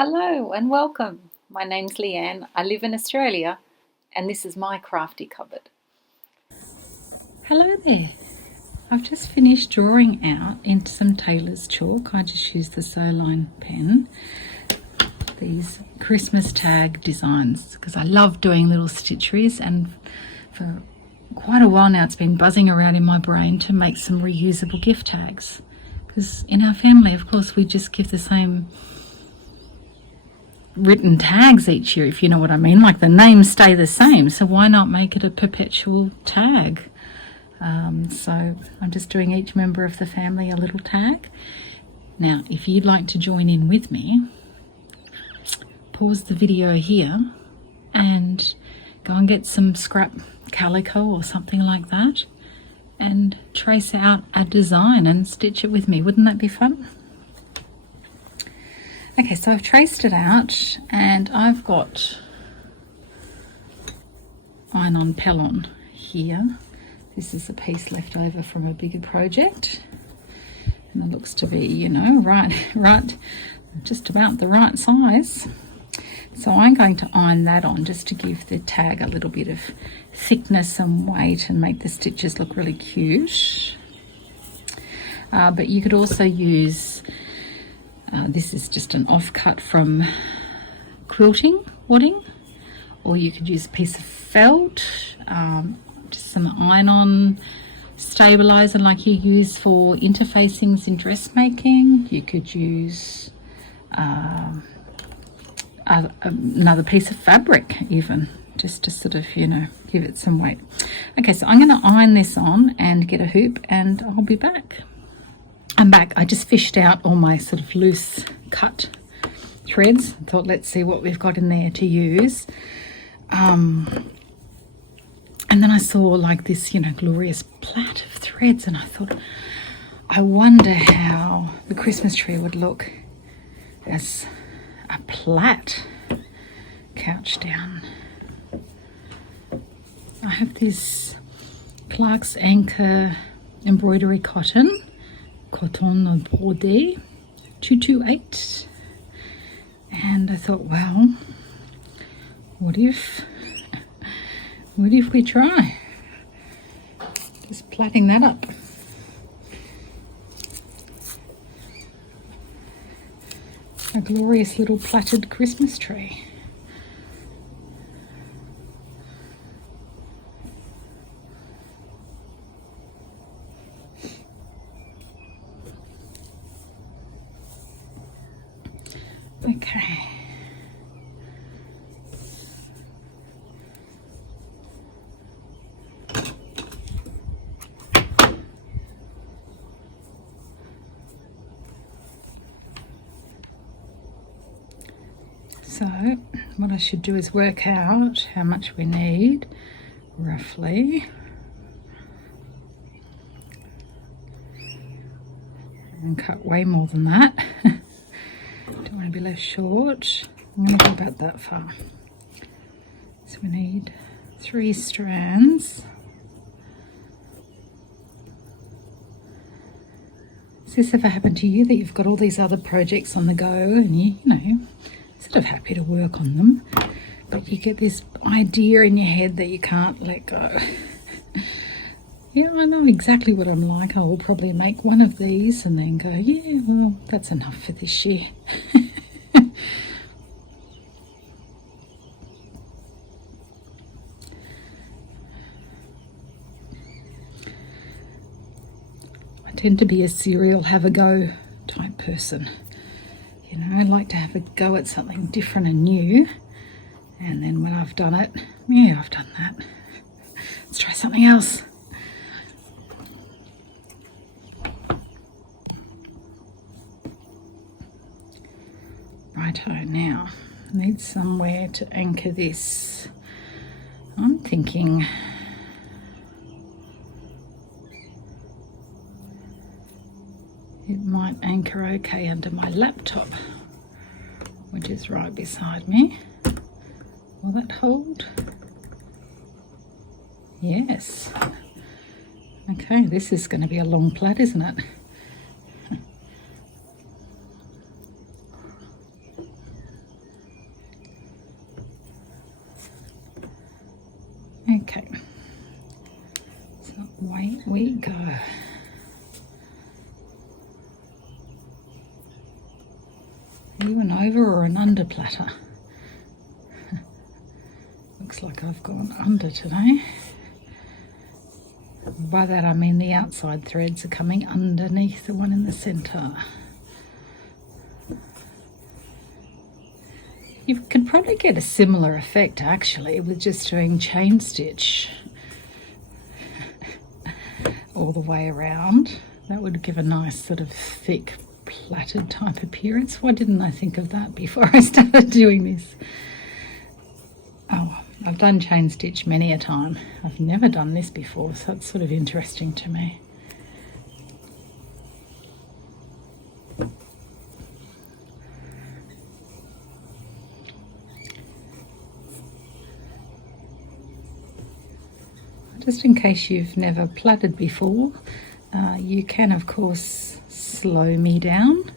Hello and welcome. My name's Leanne. I live in Australia and this is my crafty cupboard. Hello there. I've just finished drawing out into some tailor's chalk. I just used the Soline pen. These Christmas tag designs because I love doing little stitcheries, and for quite a while now it's been buzzing around in my brain to make some reusable gift tags, because in our family, of course, we just give the same written tags each year, if you know what I mean. Like the names stay the same, so why not make it a perpetual tag? So I'm just doing each member of the family a little tag. Now, if you'd like to join in with me, pause the video here and go and get some scrap calico or something like that and trace out a design and stitch it with me. Wouldn't that be fun? Okay, so I've traced it out and I've got iron-on Pellon here. This is a piece left over from a bigger project, and it looks to be, you know, right, just about the right size. So I'm going to iron that on just to give the tag a little bit of thickness and weight and make the stitches look really cute. But you could also use, this is just an offcut from quilting wadding, or you could use a piece of felt, just some iron-on stabilizer like you use for interfacings in dressmaking. You could use another piece of fabric even, just to sort of, you know, give it some weight. Okay, so I'm going to iron this on and get a hoop and I'll be back. I'm back. I just fished out all my sort of loose cut threads. I thought, let's see what we've got in there to use. And then I saw like this, you know, glorious plait of threads, and I thought, I wonder how the Christmas tree would look as a plait couch down. I have this Clark's Anchor embroidery cotton brodé 228, and I thought, well, what if we try just plaiting that up? A glorious little plaited Christmas tree. Okay. So what I should do is work out how much we need roughly. And cut way more than that. Don't want to be left short. I'm going to go about that far. So we need 3 strands. Has this ever happened to you, that you've got all these other projects on the go and you know, sort of happy to work on them, but you get this idea in your head that you can't let go? Yeah, I know exactly what I'm like. I will probably make one of these and then go, yeah, well, that's enough for this year. I tend to be a serial have-a-go type person. You know, I like to have a go at something different and new, and then when I've done it, yeah, I've done that. Let's try something else. Righto, now I need somewhere to anchor this. I'm thinking it might anchor okay under my laptop, which is right beside me. Will that hold? Yes. Okay, this is going to be a long plait, isn't it? away we go. Are you an over or an under platter? Looks like I've gone under today. By that I mean the outside threads are coming underneath the one in the centre. You could probably get a similar effect actually with just doing chain stitch all the way around. That would give a nice sort of thick plaited type appearance. Why didn't I think of that before I started doing this? Oh, I've done chain stitch many a time. I've never done this before, so it's sort of interesting to me. Just in case you've never plaited before, you can of course slow me down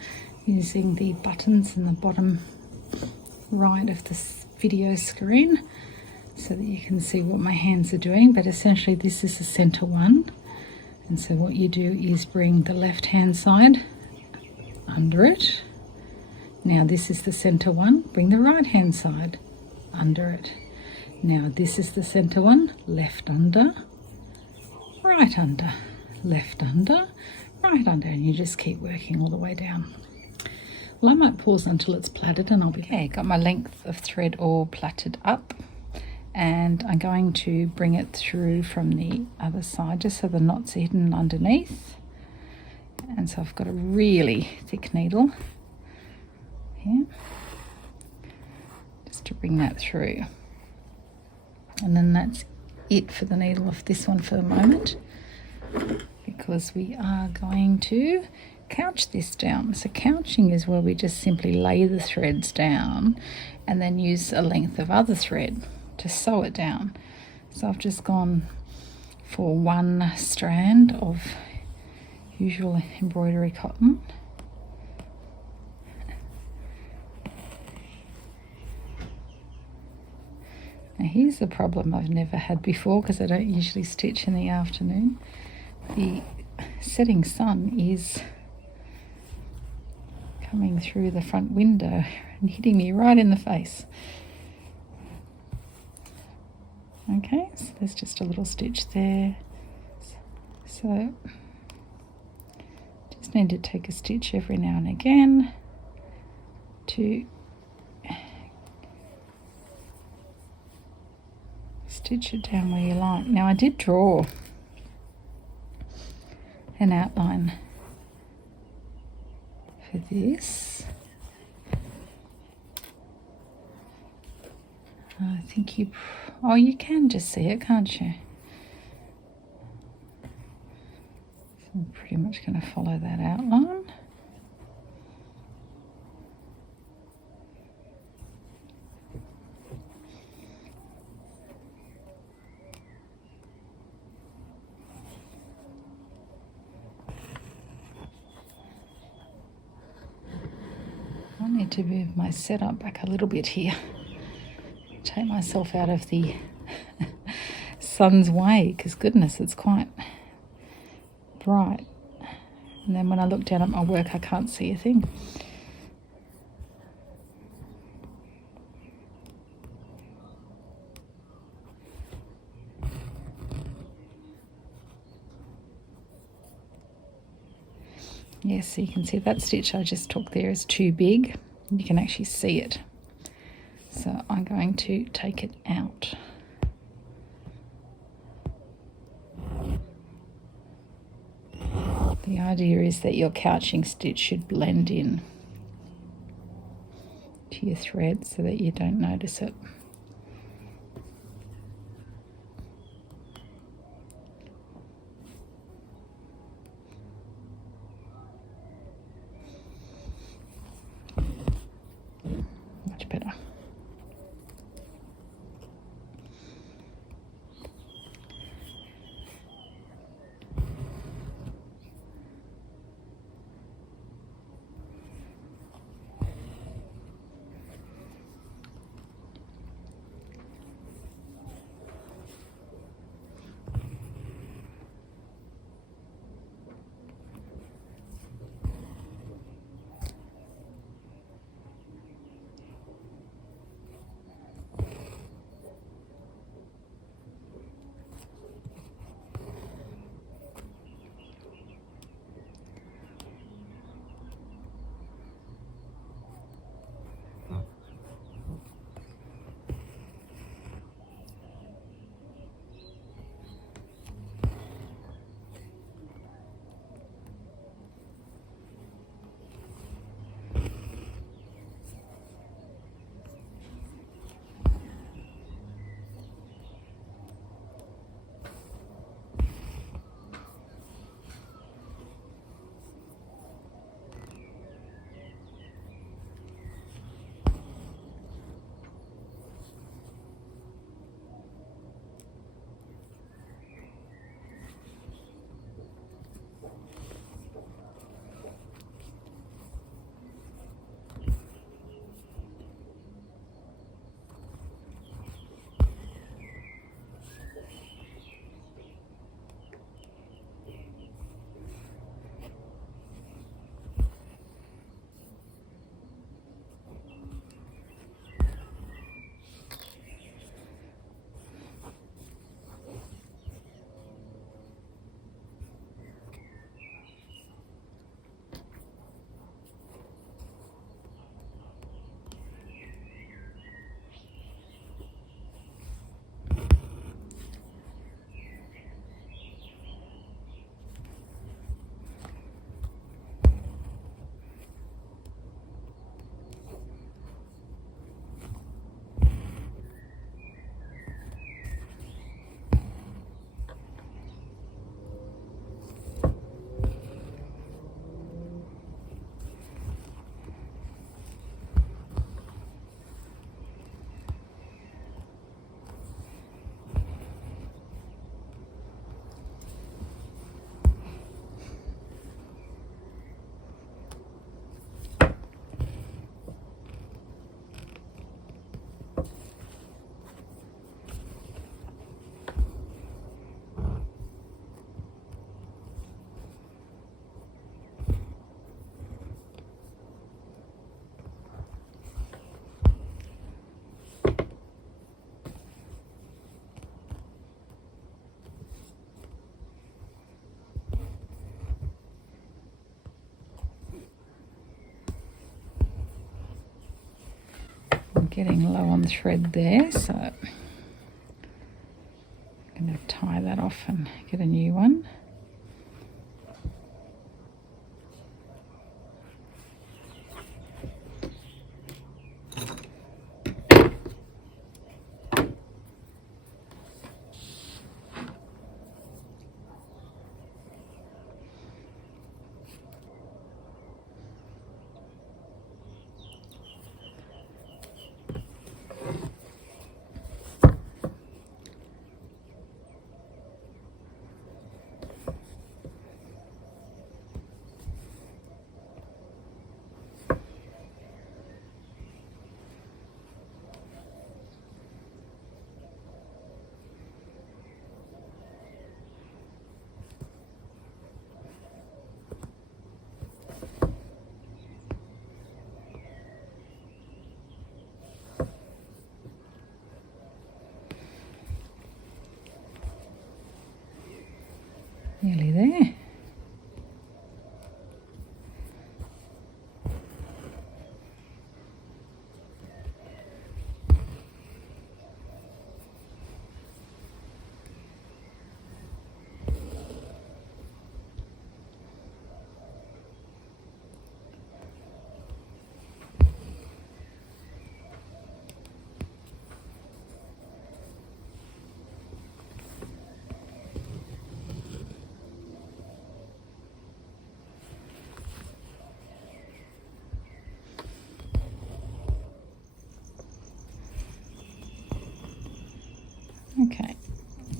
using the buttons in the bottom right of this video screen so that you can see what my hands are doing. But essentially this is the center one, and so what you do is bring the left hand side under it. Now this is the center one, bring the right hand side under it. Now this is the center one, left under, right under, left under, right under, and you just keep working all the way down. Well, I might pause until it's plaited and I'll be okay. Got my length of thread all plaited up, and I'm going to bring it through from the other side just so the knots are hidden underneath. And so I've got a really thick needle here just to bring that through. And then that's it for the needle of this one for the moment, because we are going to couch this down. So couching is where we just simply lay the threads down and then use a length of other thread to sew it down. So I've just gone for one strand of usual embroidery cotton. Now here's the problem I've never had before, because I don't usually stitch in the afternoon. The setting sun is coming through the front window and hitting me right in the face. Okay, so there's just a little stitch there. So just need to take a stitch every now and again to stitch it down where you like. Now I did draw an outline for this. I think you can just see it, can't you? So I'm pretty much going to follow that outline. I need to move my setup back a little bit here. Take myself out of the sun's way, because goodness, it's quite bright. And then when I look down at my work, I can't see a thing. Yes, so you can see that stitch I just took there is too big. You can actually see it. So I'm going to take it out. The idea is that your couching stitch should blend in to your thread so that you don't notice it. Much better. getting low on thread there, so I'm going to tie that off and get a new one. Nearly there. Okay,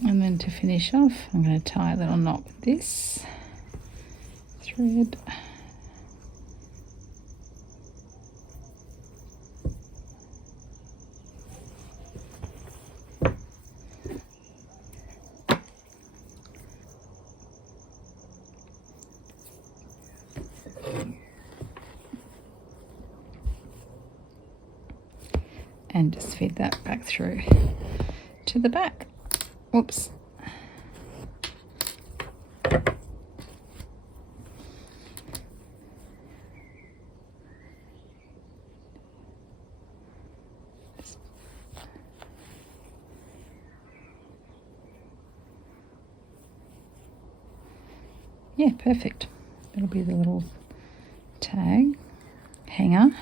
and then to finish off, I'm going to tie a little knot with this thread. And just feed that back through to the back. Whoops. Yeah, perfect. That'll be the little tag hanger.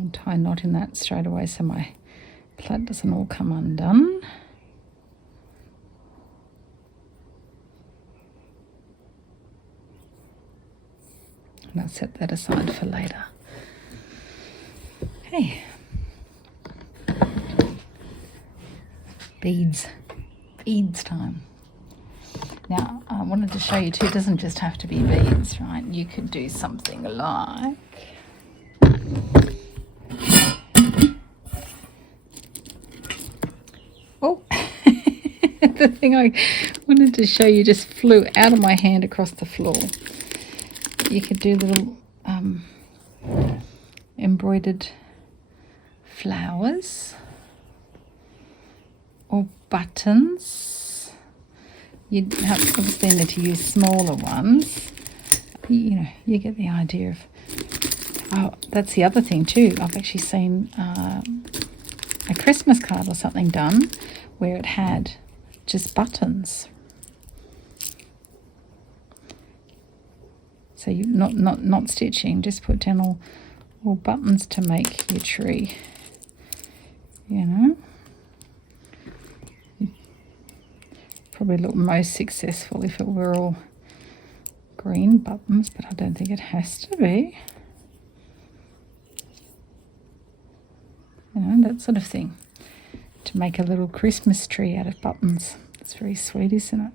I'll tie a knot in that straight away so my plait doesn't all come undone. And I'll set that aside for later. Hey, beads time. Now I wanted to show you too, it doesn't just have to be beads, right? You could do something like the thing I wanted to show you just flew out of my hand across the floor. You could do little embroidered flowers or buttons. You'd have obviously need to use smaller ones. You know, you get the idea of. Oh, that's the other thing too. I've actually seen a Christmas card or something done where it had just buttons. So you not stitching, just put down all buttons to make your tree. You know, probably look most successful if it were all green buttons, but I don't think it has to be. You know, that sort of thing. To make a little Christmas tree out of buttons. It's very sweet, isn't it?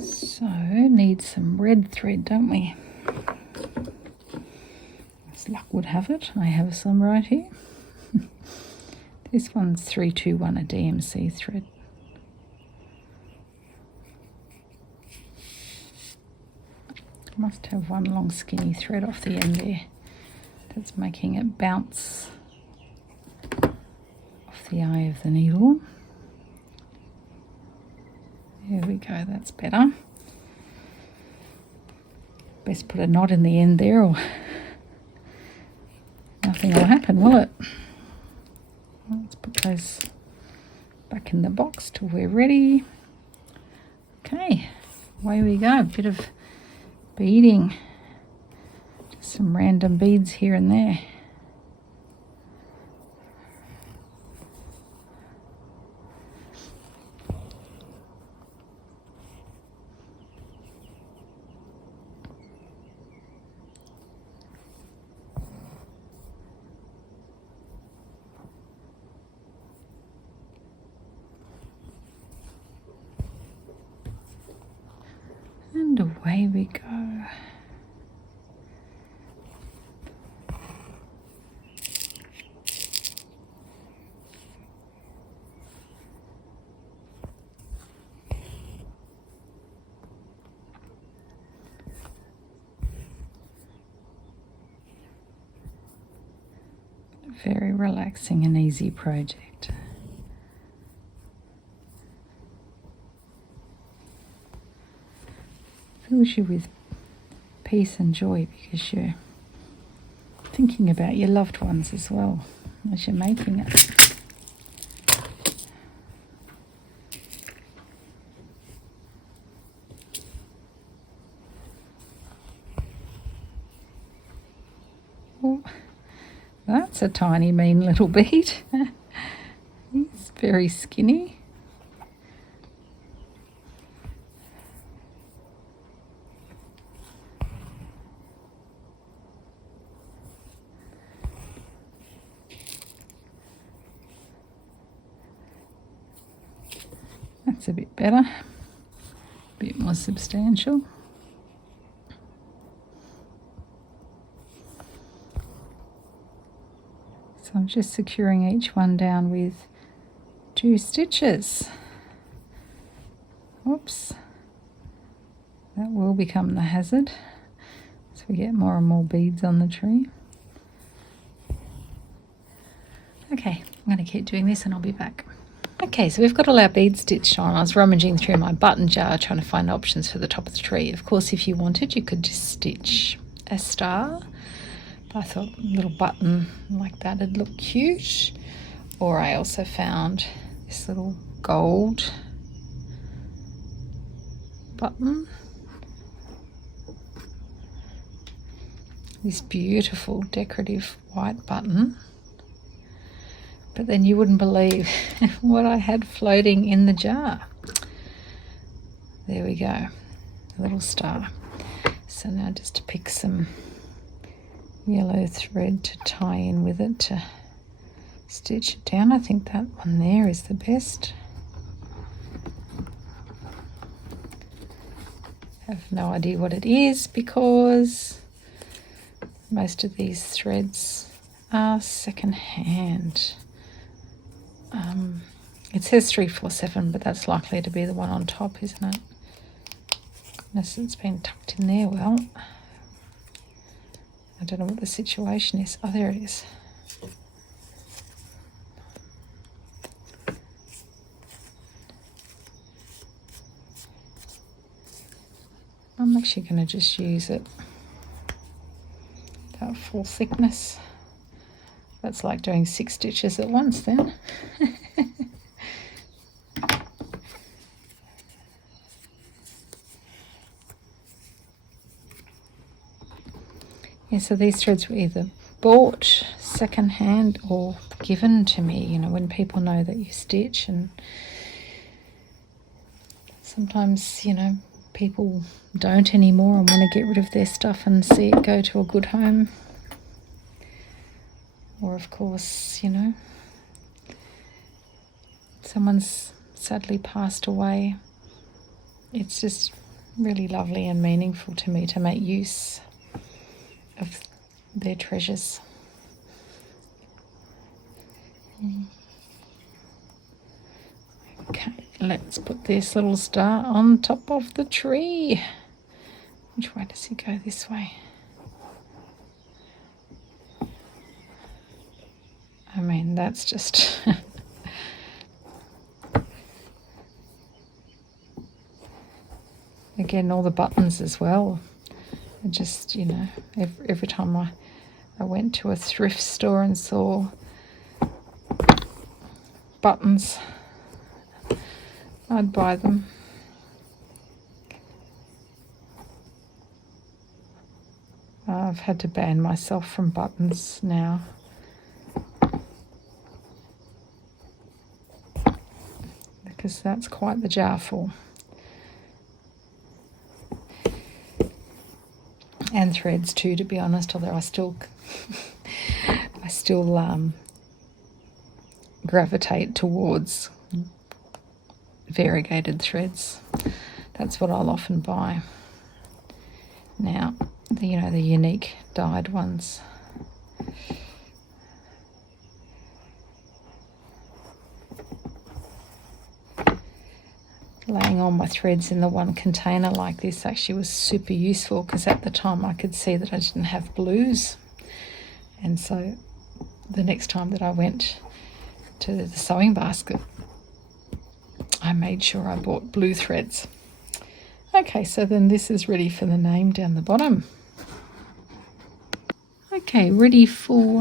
So, need some red thread, don't we? As luck would have it, I have some right here. This one's 321, a DMC thread. Must have one long skinny thread off the end there that's making it bounce off the eye of the needle. There we go, that's better. Best put a knot in the end there or nothing will happen, will it? Let's put those back in the box till we're ready. Okay, away we go. A bit of beading. Just some random beads here and there. And away we go. Very relaxing and easy project. Fills you with peace and joy because you're thinking about your loved ones as well as you're making it. Oh, that's a tiny mean little bead. He's very skinny. That's a bit better, a bit more substantial. So I'm just securing each one down with 2 stitches. Oops, that will become the hazard as we get more and more beads on the tree. Okay, I'm going to keep doing this and I'll be back. Okay, so we've got all our beads stitched on. I was rummaging through my button jar trying to find options for the top of the tree. Of course, if you wanted, you could just stitch a star. But I thought a little button like that would look cute. Or I also found this little gold button. This beautiful decorative white button. But then you wouldn't believe what I had floating in the jar. There we go, a little star. So now just to pick some yellow thread to tie in with it to stitch it down. I think that one there is the best. I have no idea what it is because most of these threads are second hand. It says 347, but that's likely to be the one on top, isn't it? Goodness, it's been tucked in there well. I don't know what the situation is. Oh, there it is. I'm actually going to just use it at full thickness. That's like doing 6 stitches at once then. Yeah, so these threads were either bought second hand or given to me, you know, when people know that you stitch. And sometimes, you know, people don't anymore and want to get rid of their stuff and see it go to a good home. Or of course, you know, someone's sadly passed away. It's just really lovely and meaningful to me to make use of their treasures. let's put this little star on top of the tree. Which way does he go? This way. I mean, that's just... Again, all the buttons as well. I just, you know, every time I went to a thrift store and saw buttons, I'd buy them. I've had to ban myself from buttons now. Because that's quite the jar full. And threads too, to be honest, although I still gravitate towards variegated threads. That's what I'll often buy. Now, the unique dyed ones. Laying all my threads in the one container like this actually was super useful, because at the time I could see that I didn't have blues, and so the next time that I went to the sewing basket I made sure I bought blue threads. Okay, so then this is ready for the name down the bottom. Okay, ready for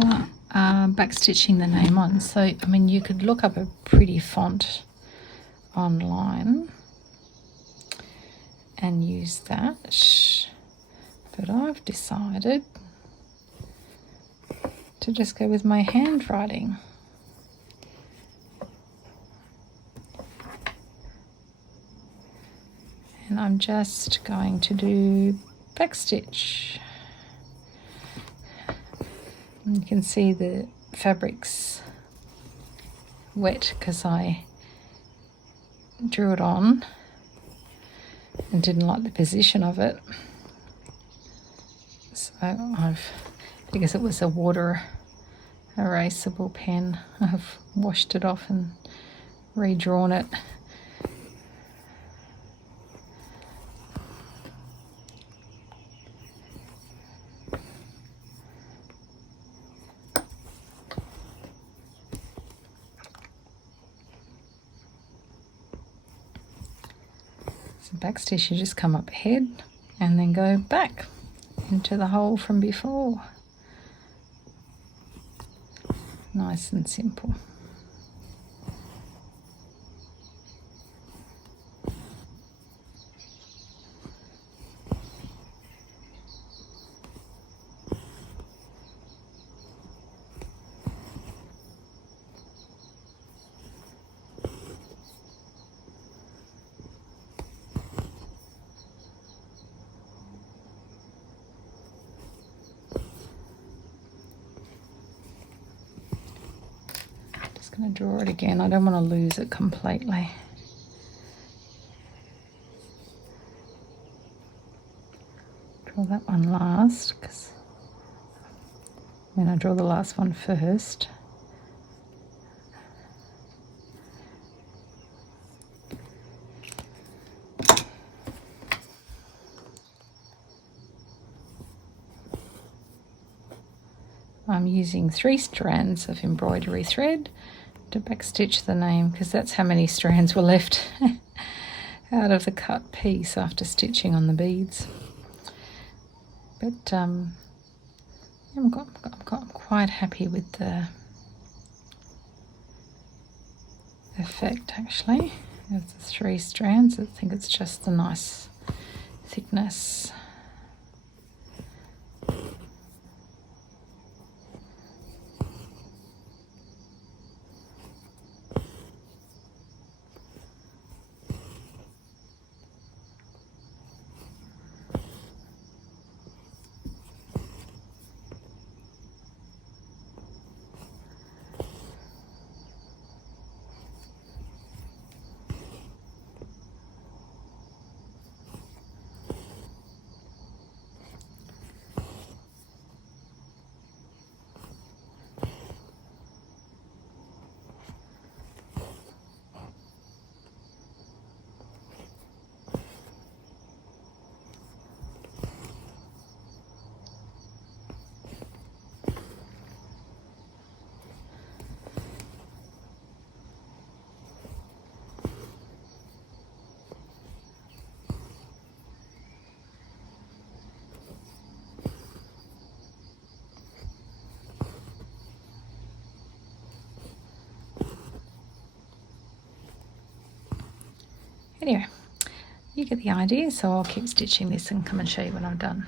backstitching the name on. So I mean, you could look up a pretty font online and use that, but I've decided to just go with my handwriting. And I'm just going to do backstitch. You can see the fabric's wet because I drew it on and didn't like the position of it, so because it was a water erasable pen, I've washed it off and redrawn it. Backstitch, you just come up ahead and then go back into the hole from before. Nice and simple. Going to draw it again. I don't want to lose it completely. Draw that one last, because when I draw the last one first, I'm using 3 strands of embroidery thread to backstitch the name, because that's how many strands were left out of the cut piece after stitching on the beads. But I'm quite happy with the effect actually of the 3 strands. I think it's just the nice thickness. Anyway, you get the idea, so I'll keep stitching this and come and show you when I'm done.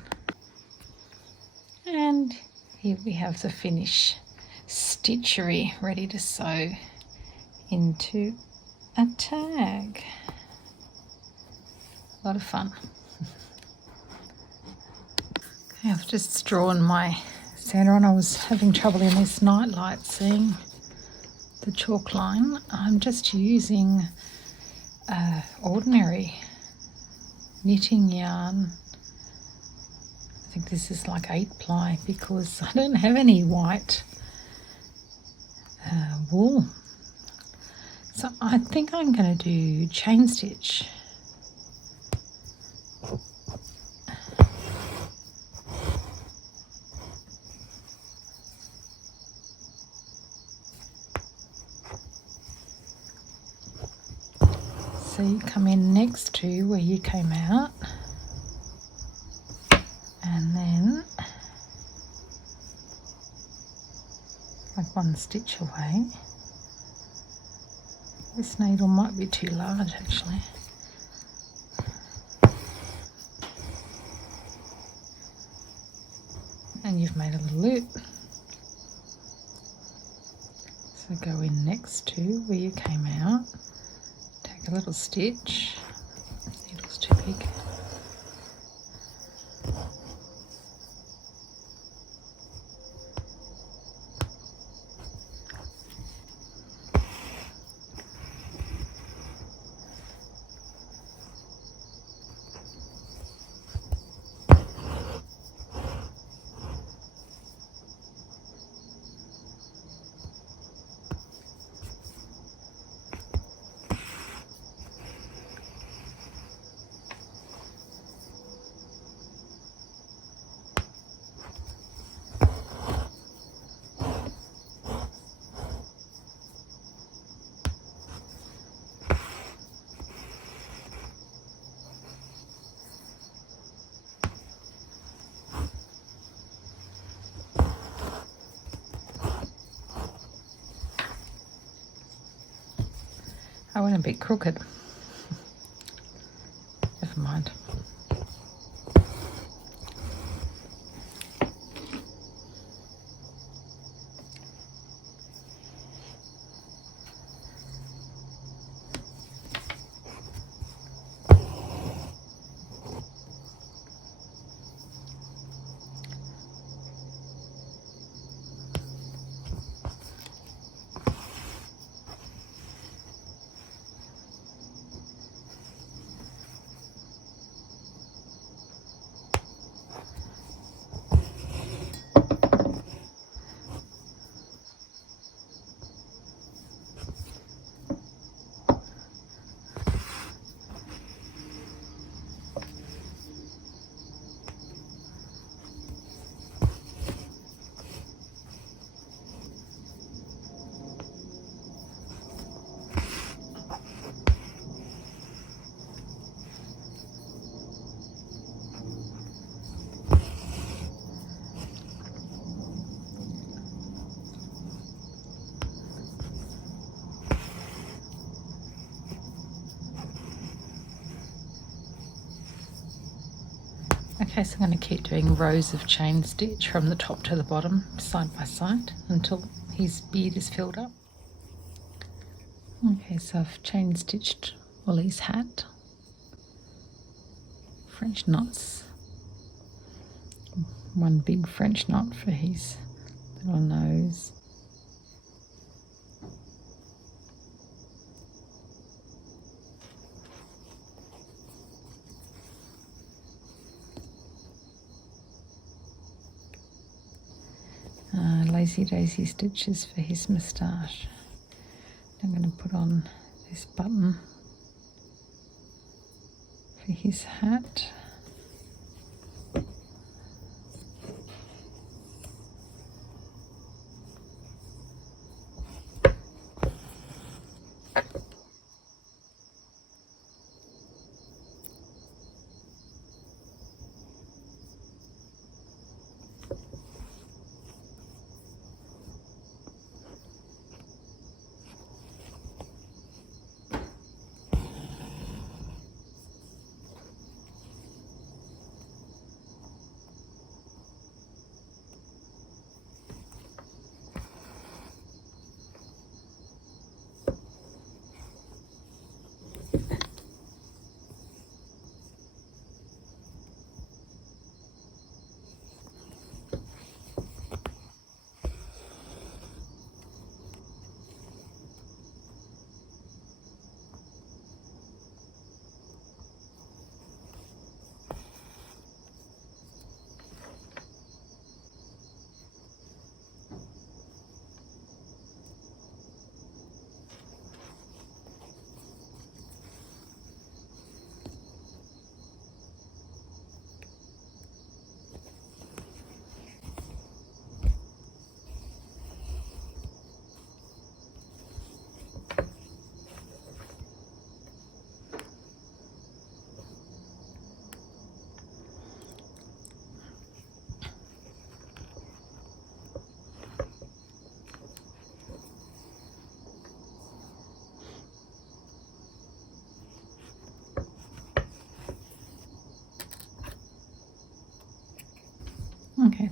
And here we have the finish stitchery ready to sew into a tag. A lot of fun. Okay, I've just drawn my centre on. I was having trouble in this night light seeing the chalk line. I'm just using ordinary knitting yarn. I think this is like 8-ply because I don't have any white wool. So I think I'm going to do chain stitch. So you come in next to where you came out, and then like 1 stitch away. This needle might be too large actually. And you've made a little loop. So go in next to where you came out, take a little stitch, needle's too big. I went a bit crooked. Never mind. Okay, so I'm going to keep doing rows of chain stitch from the top to the bottom, side by side, until his beard is filled up. Okay, so I've chain stitched Wally's hat, French knots, 1 big French knot for his little nose. Lazy daisy stitches for his moustache. I'm going to put on this button for his hat.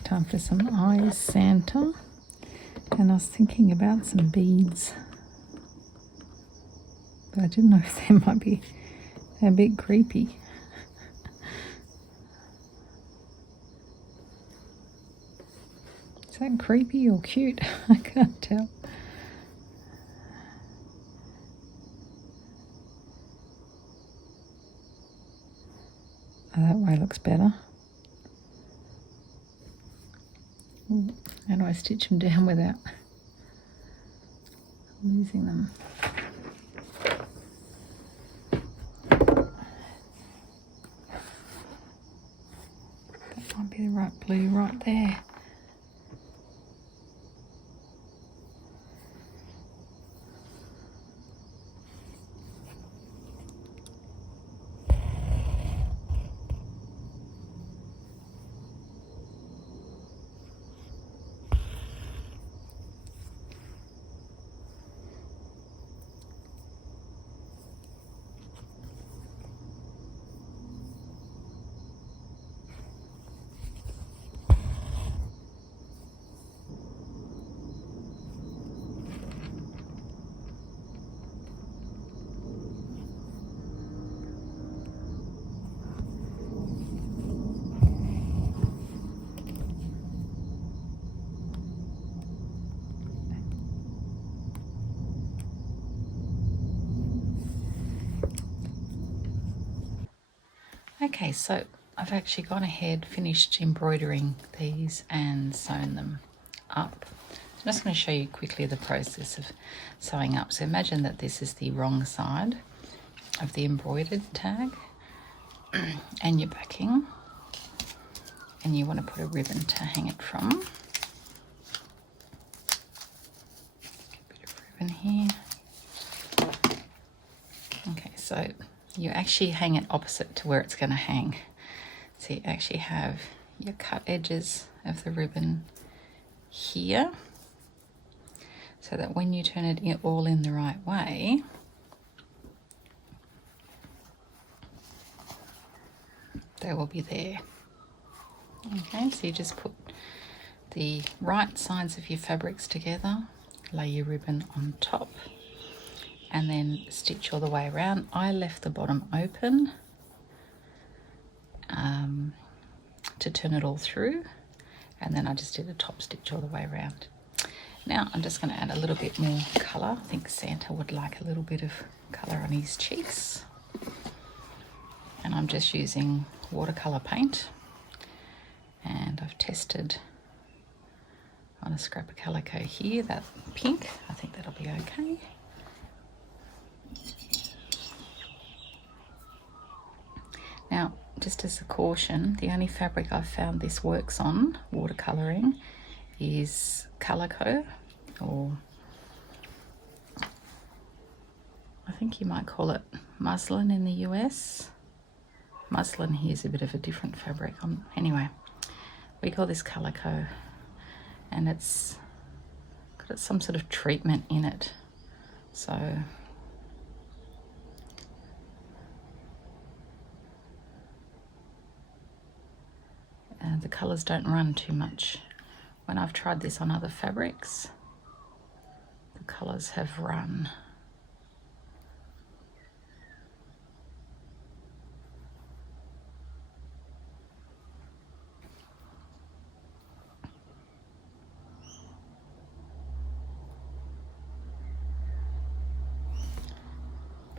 time for some eyes, Santa. And I was thinking about some beads, but I didn't know if they might be a bit creepy. Is that creepy or cute? I can't tell. Oh, that way looks better. Ooh, how do I stitch them down without losing them? That might be the right blue right there. Okay, so I've actually gone ahead, finished embroidering these and sewn them up. I'm just going to show you quickly the process of sewing up. So imagine that this is the wrong side of the embroidered tag and your backing, and you want to put a ribbon to hang it from. A bit of ribbon here. Okay, so you actually hang it opposite to where it's going to hang. So you actually have your cut edges of the ribbon here, so that when you turn it all in the right way, they will be there. Okay, so you just put the right sides of your fabrics together, lay your ribbon on top, and then stitch all the way around. I left the bottom open to turn it all through, and then I just did a top stitch all the way around. Now I'm just going to add a little bit more colour. I think Santa would like a little bit of colour on his cheeks, and I'm just using watercolour paint, and I've tested on a scrap of calico here, that pink. I think that'll be okay. Now, just as a caution, the only fabric I've found this works on, watercolouring, is calico, or I think you might call it muslin in the US. Muslin here is a bit of a different fabric. Anyway, we call this calico, and it's got some sort of treatment in it. So the colours don't run too much. When I've tried this on other fabrics, the colours have run.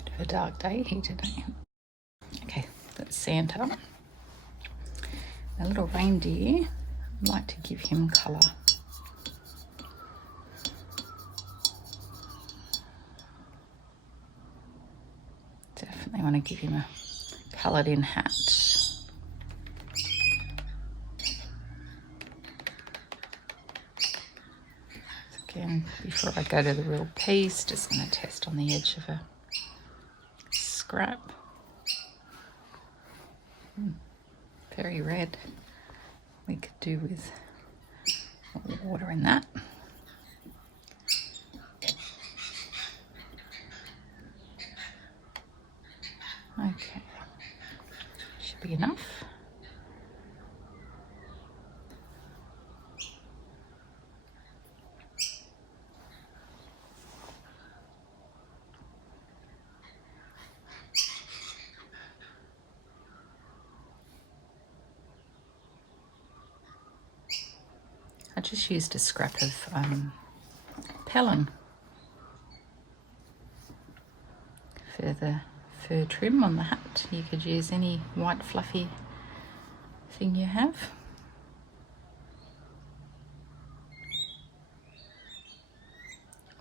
Bit of a dark day here today. Okay, that's Santa. A little reindeer, I'd like to give him colour. Definitely want to give him a coloured in hat. Again, before I go to the real piece, just going to test on the edge of a scrap. Very red. We could do with water in that. Okay, should be enough. just used a scrap of Pellon for the fur trim on the hat. You could use any white fluffy thing you have.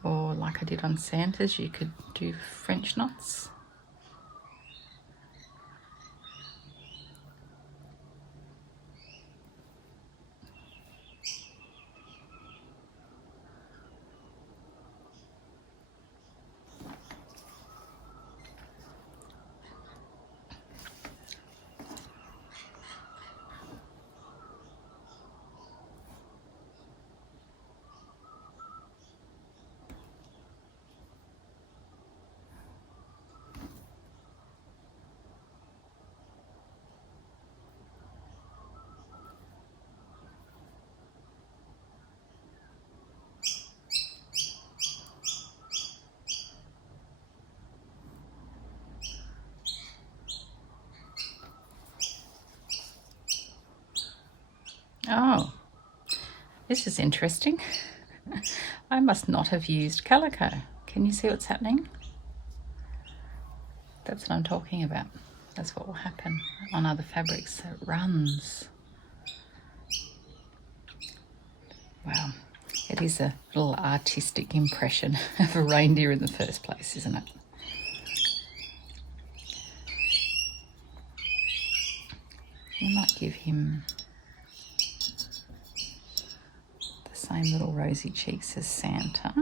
Or like I did on Santa's, you could do French knots. Oh, this is interesting. I must not have used calico. Can you see what's happening? That's what I'm talking about. That's what will happen on other fabrics. It runs. Wow. It is a little artistic impression of a reindeer in the first place, isn't it? You might give him the same little rosy cheeks as Santa.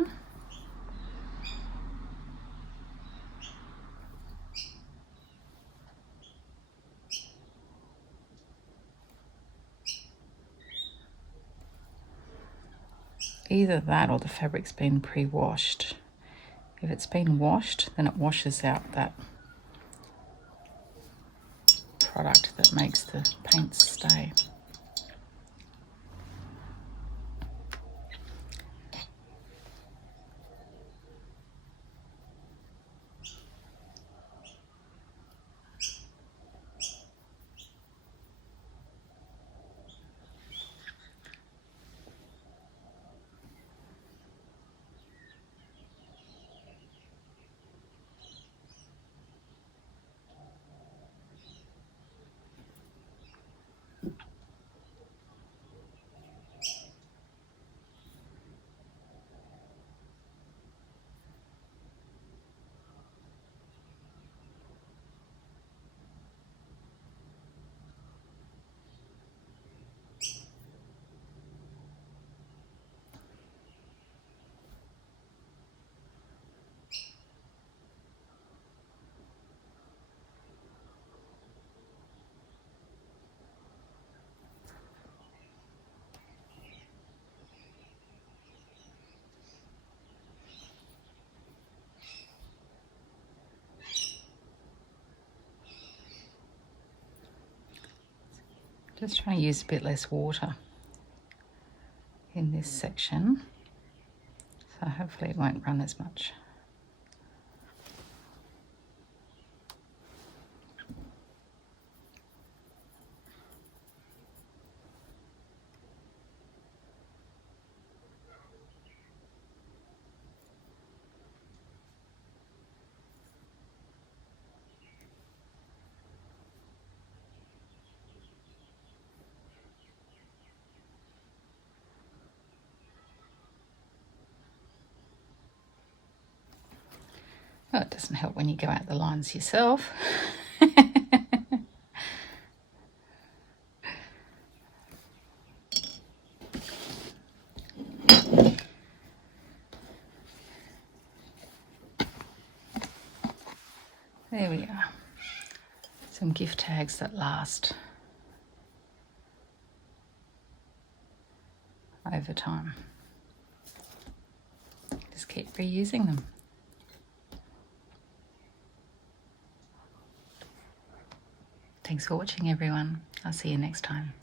Either that or the fabric's been pre-washed. If it's been washed, then it washes out that product that makes the paints stay. Just trying to use a bit less water in this section, so hopefully it won't run as much. Well, it doesn't help when you go out the lines yourself. There we are. Some gift tags that last over time. Just keep reusing them. Thanks for watching, everyone. I'll see you next time.